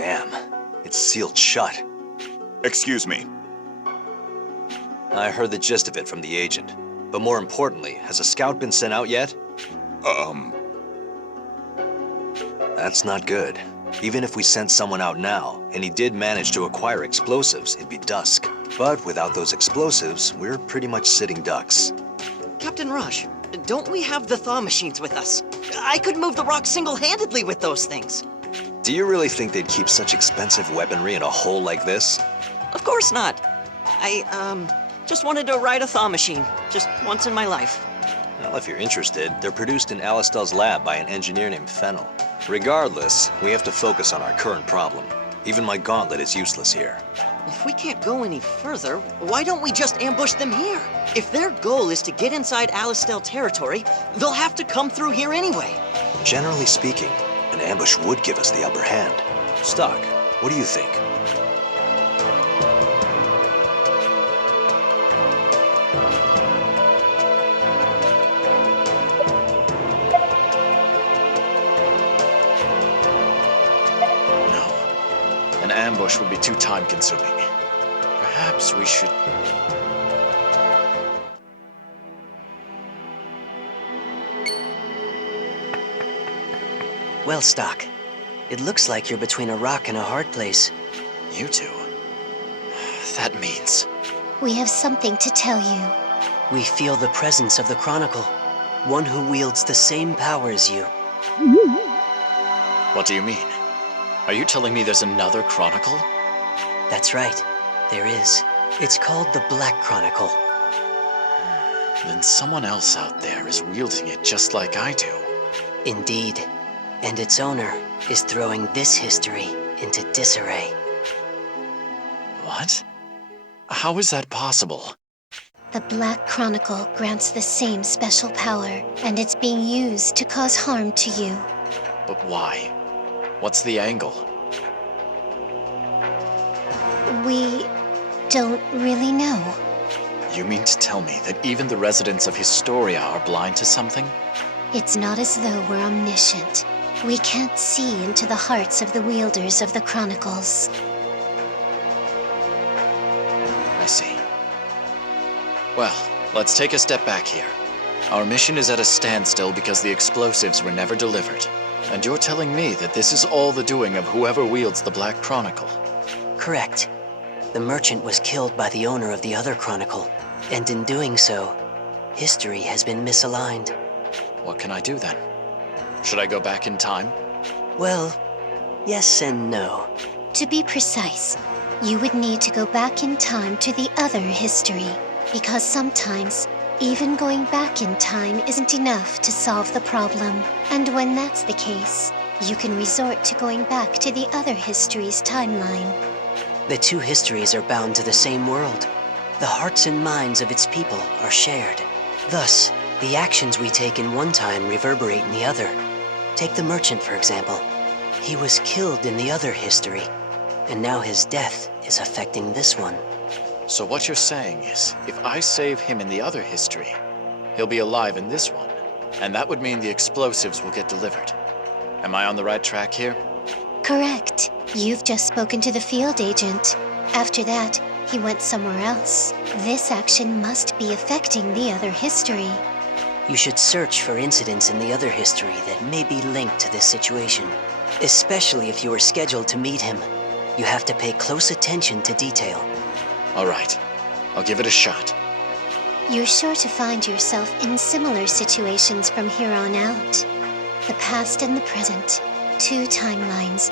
Damn, it's sealed shut. Excuse me. I heard the gist of it from the agent. But more importantly, has a scout been sent out yet? That's not good. Even if we sent someone out now, and he did manage to acquire explosives, it'd be dusk. But without those explosives, we're pretty much sitting ducks. Captain Raj, don't we have the thaw machines with us? I could move the rock single-handedly with those things. Do you really think they'd keep such expensive weaponry in a hole like this? Of course not. I just wanted to ride a thaw machine, just once in my life. Well, if you're interested, they're produced in Alistel's lab by an engineer named Fennel. Regardless, we have to focus on our current problem. Even my gauntlet is useless here. If we can't go any further, why don't we just ambush them here? If their goal is to get inside Alistel territory, they'll have to come through here anyway. Generally speaking, an ambush would give us the upper hand. Stocke, what do you think? An ambush would be too time-consuming. Perhaps we should... Well, Stocke, it looks like you're between a rock and a hard place. You two? That means... We have something to tell you. We feel the presence of the Chronicle, one who wields the same power as you. What do you mean? Are you telling me there's another Chronicle? That's right, there is. It's called the Black Chronicle. Then someone else out there is wielding it just like I do. Indeed. And its owner is throwing this history into disarray. What? How is that possible? The Black Chronicle grants the same special power, and it's being used to cause harm to you. But why? What's the angle? We don't really know. You mean to tell me that even the residents of Historia are blind to something? It's not as though we're omniscient. We can't see into the hearts of the wielders of the Chronicles. I see. Well, let's take a step back here. Our mission is at a standstill because the explosives were never delivered. And you're telling me that this is all the doing of whoever wields the Black Chronicle? Correct. The merchant was killed by the owner of the other Chronicle, and in doing so, history has been misaligned. What can I do then? Should I go back in time? Well, yes and no. To be precise, you would need to go back in time to the other history, because sometimes even going back in time isn't enough to solve the problem. And when that's the case, you can resort to going back to the other history's timeline. The two histories are bound to the same world. The hearts and minds of its people are shared. Thus, the actions we take in one time reverberate in the other. Take the merchant, for example. He was killed in the other history, and now his death is affecting this one. So what you're saying is, if I save him in the other history, he'll be alive in this one, and that would mean the explosives will get delivered. Am I on the right track here? Correct. You've just spoken to the field agent. After that, he went somewhere else. This action must be affecting the other history. You should search for incidents in the other history that may be linked to this situation. Especially if you are scheduled to meet him. You have to pay close attention to detail. All right. I'll give it a shot. You're sure to find yourself in similar situations from here on out. The past and the present, two timelines.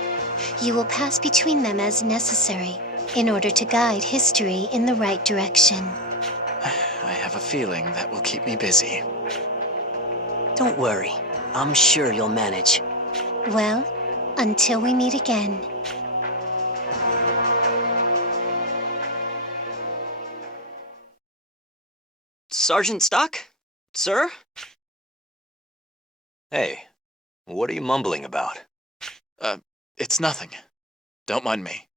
You will pass between them as necessary in order to guide history in the right direction. I have a feeling that will keep me busy. Don't worry. I'm sure you'll manage. Well, until we meet again. Sergeant Stocke? Sir? Hey, what are you mumbling about? It's nothing. Don't mind me.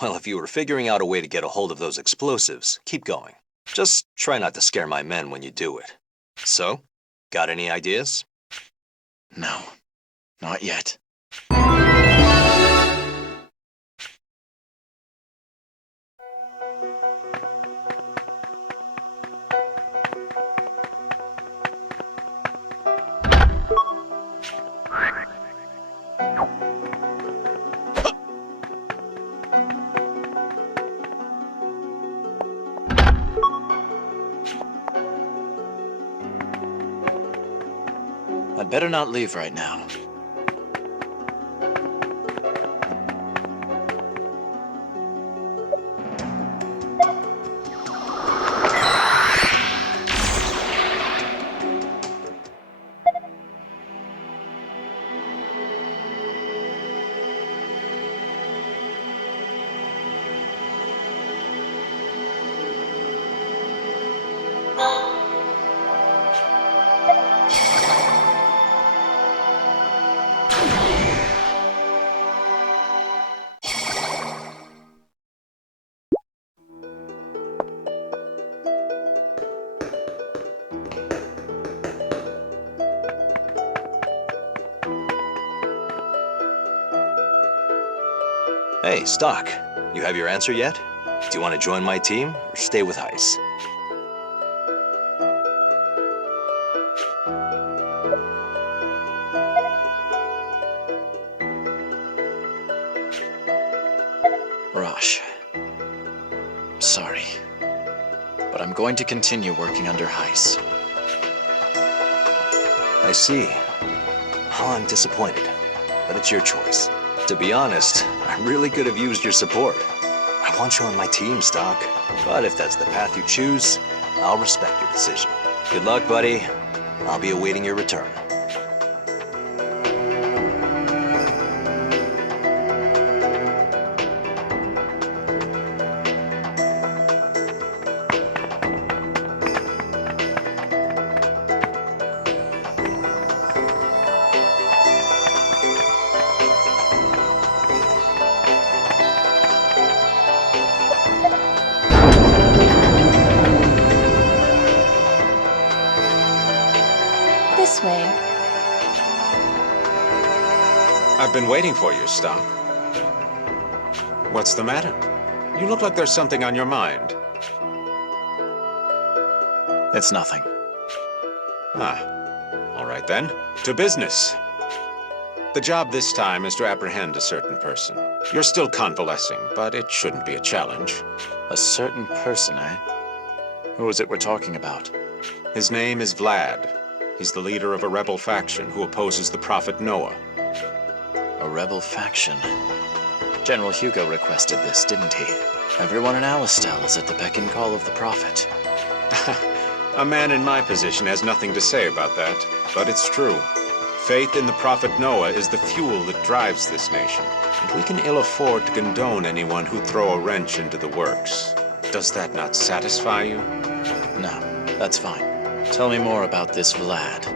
Well, if you were figuring out a way to get a hold of those explosives, keep going. Just try not to scare my men when you do it. So, got any ideas? No, not yet. better not leave right now. Hey, Stocke, you have your answer yet? Do you want to join my team or stay with Heiss? Rosh. Sorry. But I'm going to continue working under Heiss. I see. Oh, I'm disappointed, but it's your choice. To be honest, I really could have used your support. I want you on my team, Stocke. But if that's the path you choose, I'll respect your decision. Good luck, buddy. I'll be awaiting your return. This way. I've been waiting for you, Stocke. What's the matter? You look like there's something on your mind. It's nothing. Ah, all right then. To business. The job this time is to apprehend a certain person. You're still convalescing, but it shouldn't be a challenge. A certain person, eh? Who is it we're talking about? His name is Vlad. He's the leader of a rebel faction who opposes the Prophet Noah. A rebel faction. General Hugo requested this, didn't he? Everyone in Alistel is at the beck and call of the Prophet. A man in my position has nothing to say about that, but it's true. Faith in the Prophet Noah is the fuel that drives this nation, and we can ill afford to condone anyone who throw a wrench into the works. Does that not satisfy you? No, that's fine. Tell me more about this Vlad.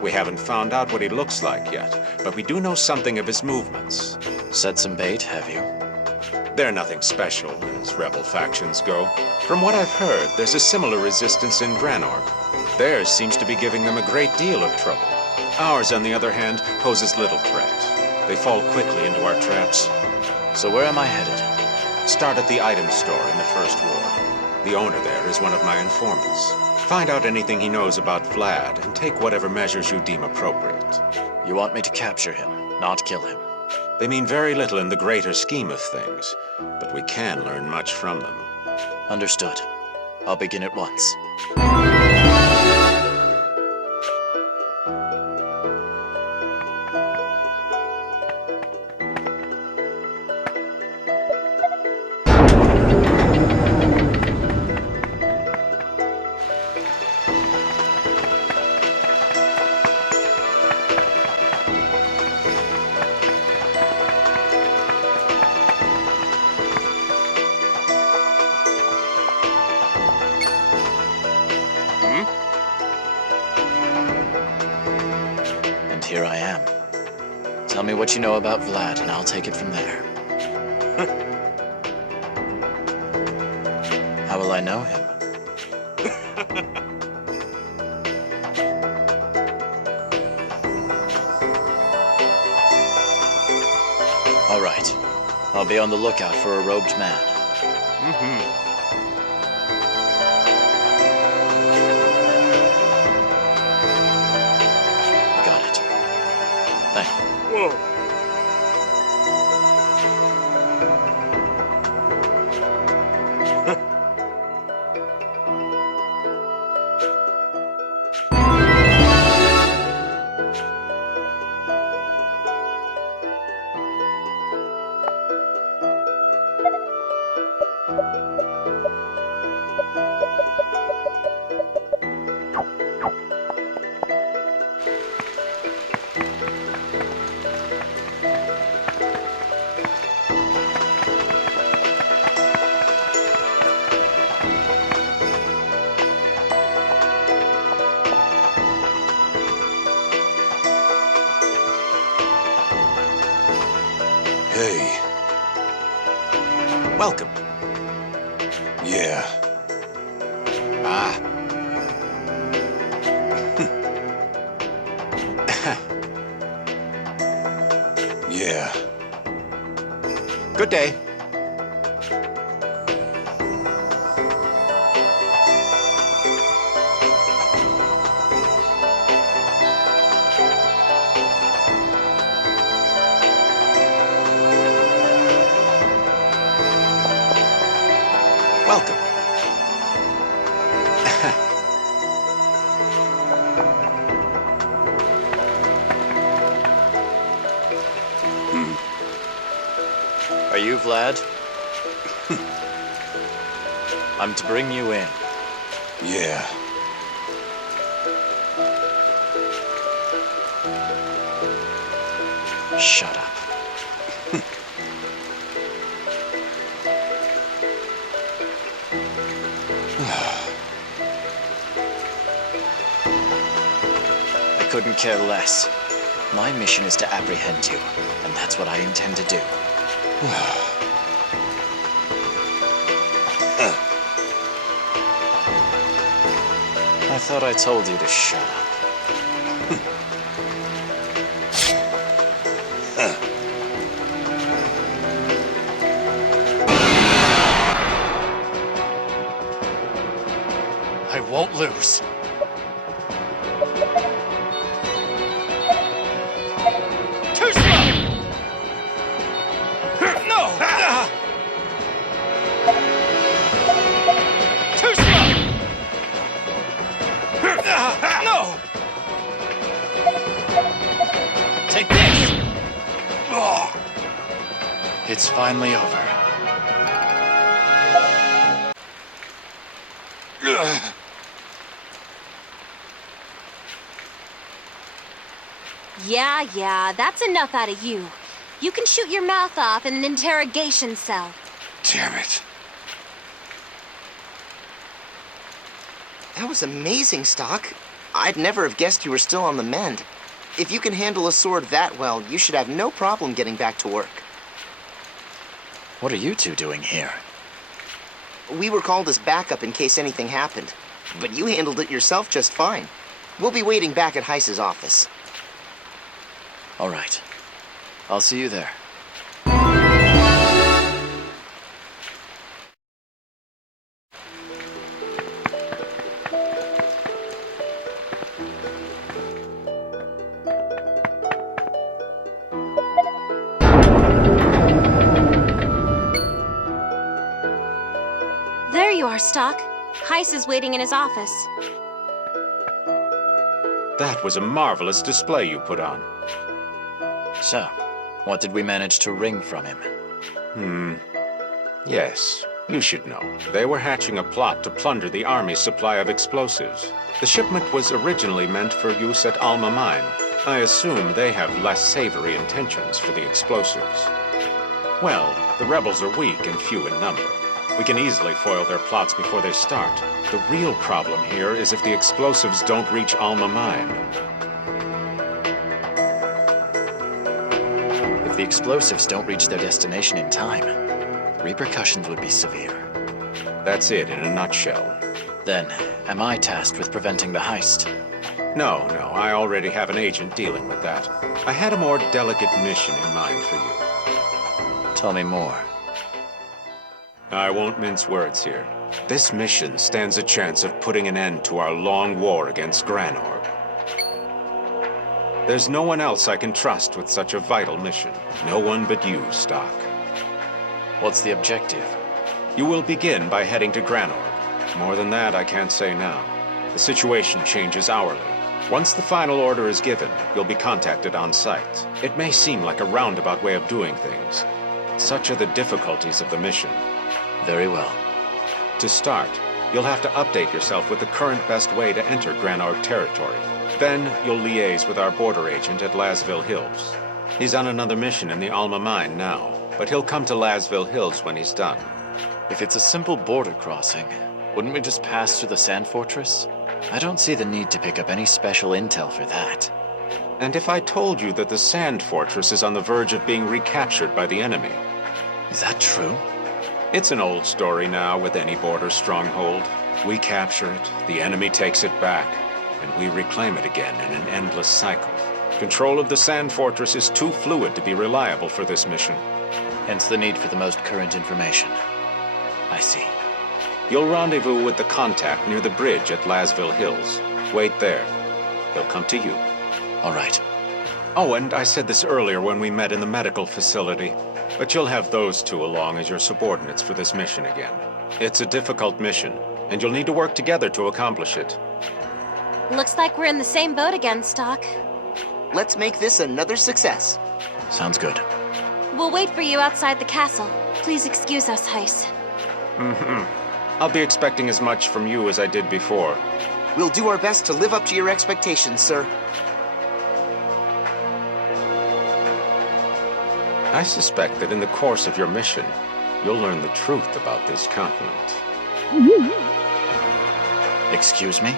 We haven't found out what he looks like yet, but we do know something of his movements. Set some bait, have you? They're nothing special, as rebel factions go. From what I've heard, there's a similar resistance in Granorg. Theirs seems to be giving them a great deal of trouble. Ours, on the other hand, poses little threat. They fall quickly into our traps. So where am I headed? Start at the item store in the First Ward. The owner there is one of my informants. Find out anything he knows about Vlad, and take whatever measures you deem appropriate. You want me to capture him, not kill him? They mean very little in the greater scheme of things, but we can learn much from them. Understood. I'll begin at once. Here I am. Tell me what you know about Vlad, and I'll take it from there. How will I know him? All right. I'll be on the lookout for a robed man. Got it. Thank you. Whoa! Hey. Welcome. Yeah. Ah. Yeah. Good day. Welcome. Are you Vlad? I'm to bring you in. Yeah. Shut up. I couldn't care less. My mission is to apprehend you, and that's what I intend to do. I thought I told you to shut up. I won't lose. Too slow! No! Too slow! No! Take this! It's finally over. Yeah, that's enough out of you. You can shoot your mouth off in an interrogation cell. Damn it. That was amazing, Stocke. I'd never have guessed you were still on the mend. If you can handle a sword that well, you should have no problem getting back to work. What are you two doing here? We were called as backup in case anything happened, but you handled it yourself just fine. We'll be waiting back at Heiss's office. All right. I'll see you there. There you are, Stocke. Heiss is waiting in his office. That was a marvelous display you put on. So, what did we manage to wring from him? Yes, you should know. They were hatching a plot to plunder the army's supply of explosives. The shipment was originally meant for use at Alma Mine. I assume they have less savory intentions for the explosives. Well, the rebels are weak and few in number. We can easily foil their plots before they start. The real problem here is if the explosives don't reach Alma Mine. If the explosives don't reach their destination in time, the repercussions would be severe. That's it in a nutshell. Then, am I tasked with preventing the heist? No, I already have an agent dealing with that. I had a more delicate mission in mind for you. Tell me more. I won't mince words here. This mission stands a chance of putting an end to our long war against Granorg. There's no one else I can trust with such a vital mission. No one but you, Stocke. What's the objective? You will begin by heading to Granorg. More than that, I can't say now. The situation changes hourly. Once the final order is given, you'll be contacted on site. It may seem like a roundabout way of doing things. Such are the difficulties of the mission. Very well. To start, you'll have to update yourself with the current best way to enter Granorg territory. Then, you'll liaise with our border agent at Lasville Hills. He's on another mission in the Alma Mine now, but he'll come to Lasville Hills when he's done. If it's a simple border crossing, wouldn't we just pass through the sand fortress? I don't see the need to pick up any special intel for that. And if I told you that the Sand Fortress is on the verge of being recaptured by the enemy? Is that true? It's an old story now with any border stronghold. We capture it, the enemy takes it back, and we reclaim it again in an endless cycle. Control of the Sand Fortress is too fluid to be reliable for this mission. Hence the need for the most current information. I see. You'll rendezvous with the contact near the bridge at Lasville Hills. Wait there. He'll come to you. All right. Oh, and I said this earlier when we met in the medical facility, but you'll have those two along as your subordinates for this mission again. It's a difficult mission, and you'll need to work together to accomplish it. Looks like we're in the same boat again, Stocke. Let's make this another success. Sounds good. We'll wait for you outside the castle. Please excuse us, Heiss. I'll be expecting as much from you as I did before. We'll do our best to live up to your expectations, sir. I suspect that in the course of your mission, you'll learn the truth about this continent. Excuse me?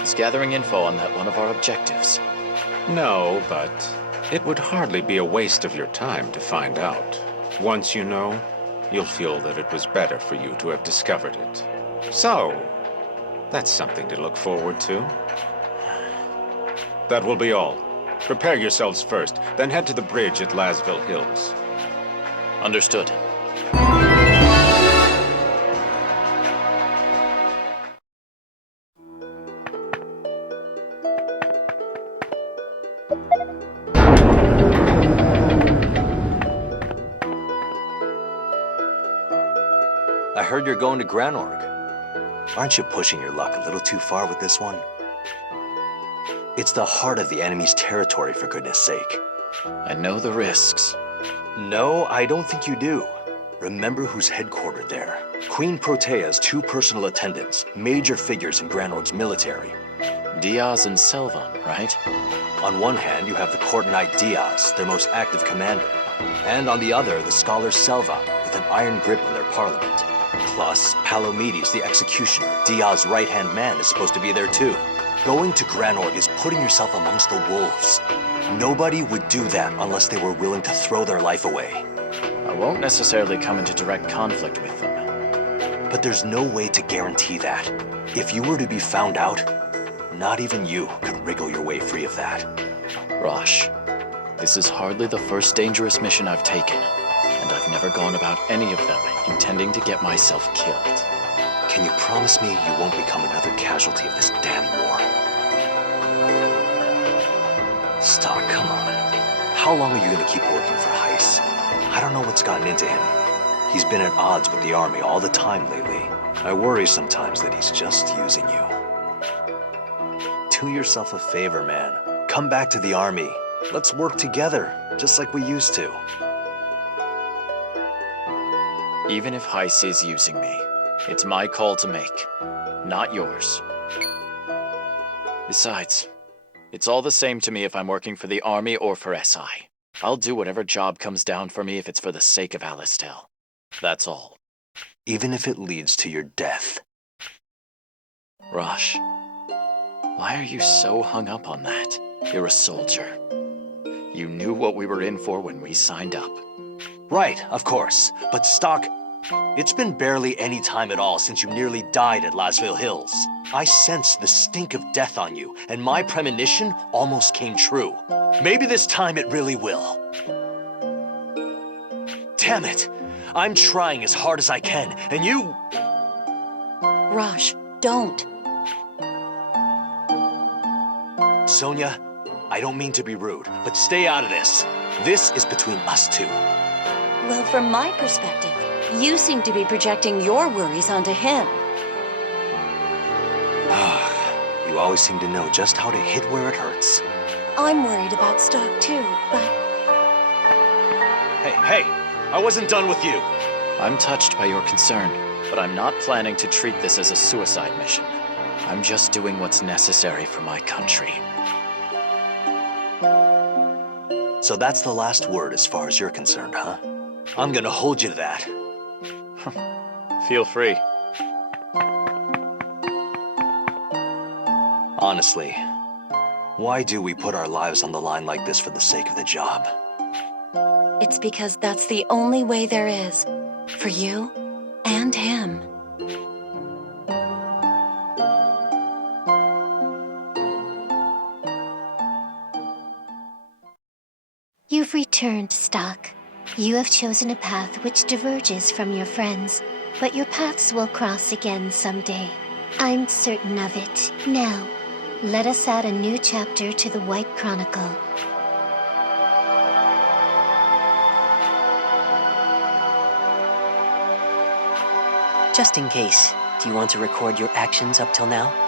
He's gathering info on that one of our objectives. No, but it would hardly be a waste of your time to find out. Once you know, you'll feel that it was better for you to have discovered it. So, that's something to look forward to. That will be all. Prepare yourselves first, then head to the bridge at Lasville Hills. Understood. I heard you're going to Granorg. Aren't you pushing your luck a little too far with this one? It's the heart of the enemy's territory, for goodness sake. I know the risks. No, I don't think you do. Remember who's headquartered there. Queen Protea's two personal attendants, major figures in Granorg's military. Diaz and Selvan, right? On one hand, you have the Court Knight Diaz, their most active commander. And on the other, the scholar Selvan, with an iron grip on their parliament. Plus, Palomedes, the executioner, Diaz's right-hand man, is supposed to be there too. Going to Granorg is putting yourself amongst the wolves. Nobody would do that unless they were willing to throw their life away. I won't necessarily come into direct conflict with them. But there's no way to guarantee that. If you were to be found out, not even you could wriggle your way free of that. Rosh, this is hardly the first dangerous mission I've taken, and I've never gone about any of them intending to get myself killed. Can you promise me you won't become another casualty of this damn war? Stocke, come on. How long are you gonna keep working for Heiss? I don't know what's gotten into him. He's been at odds with the army all the time lately. I worry sometimes that he's just using you. Do yourself a favor, man. Come back to the army. Let's work together, just like we used to. Even if Heiss is using me, it's my call to make, not yours. Besides, it's all the same to me if I'm working for the army or for SI. I'll do whatever job comes down for me if it's for the sake of Alistel. That's all. Even if it leads to your death. Rosh, why are you so hung up on that? You're a soldier. You knew what we were in for when we signed up. Right, of course. But Stocke, it's been barely any time at all since you nearly died at Lasville Hills. I sensed the stink of death on you, and my premonition almost came true. Maybe this time it really will. Damn it! I'm trying as hard as I can, and you... Rosh, don't. Sonia, I don't mean to be rude, but stay out of this. This is between us two. Well, from my perspective, you seem to be projecting your worries onto him. You always seem to know just how to hit where it hurts. I'm worried about Stocke too, but... Hey, I wasn't done with you. I'm touched by your concern, but I'm not planning to treat this as a suicide mission. I'm just doing what's necessary for my country. So that's the last word as far as you're concerned, huh? I'm gonna hold you to that. Feel free. Honestly, Why do we put our lives on the line like this for the sake of the job? It's because that's the only way there is. For you and him. You've returned, Stocke. You have chosen a path which diverges from your friends, but your paths will cross again someday. I'm certain of it. Now, let us add a new chapter to the White Chronicle. Just in case, do you want to record your actions up till now?